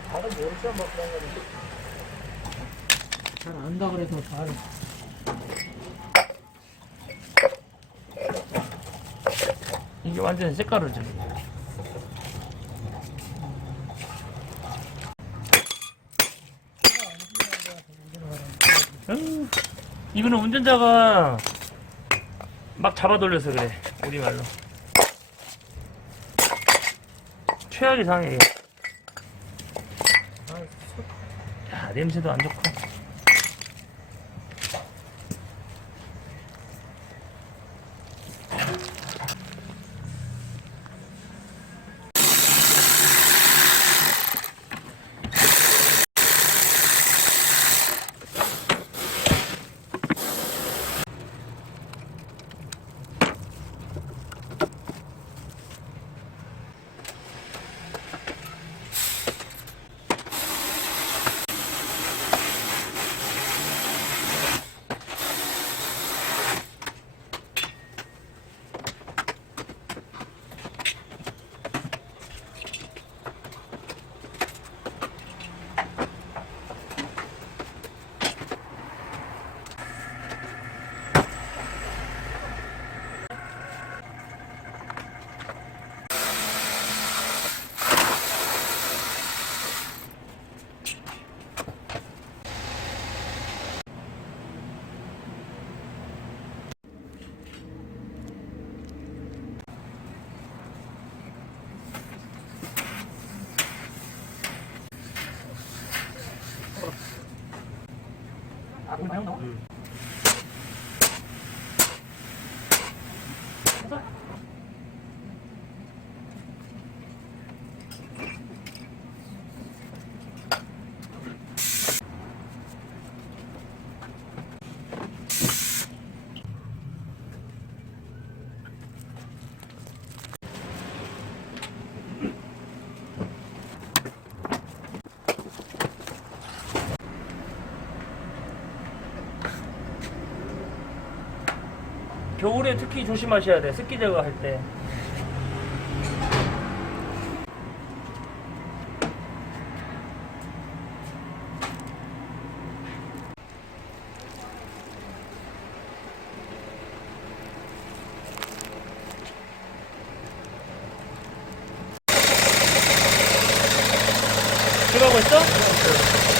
잘은 모르죠, 뭐 그런 거는. 잘 안다 그래서 잘. 이게 완전 색깔을 좀. 이거는 운전자가 막 잡아 돌려서 그래. 우리말로. 최악의 상황이에요. 야, 냄새도 안 좋고. 겨울에 특히 조심하셔야 돼. 습기 제거할 때. 들어가고 있어?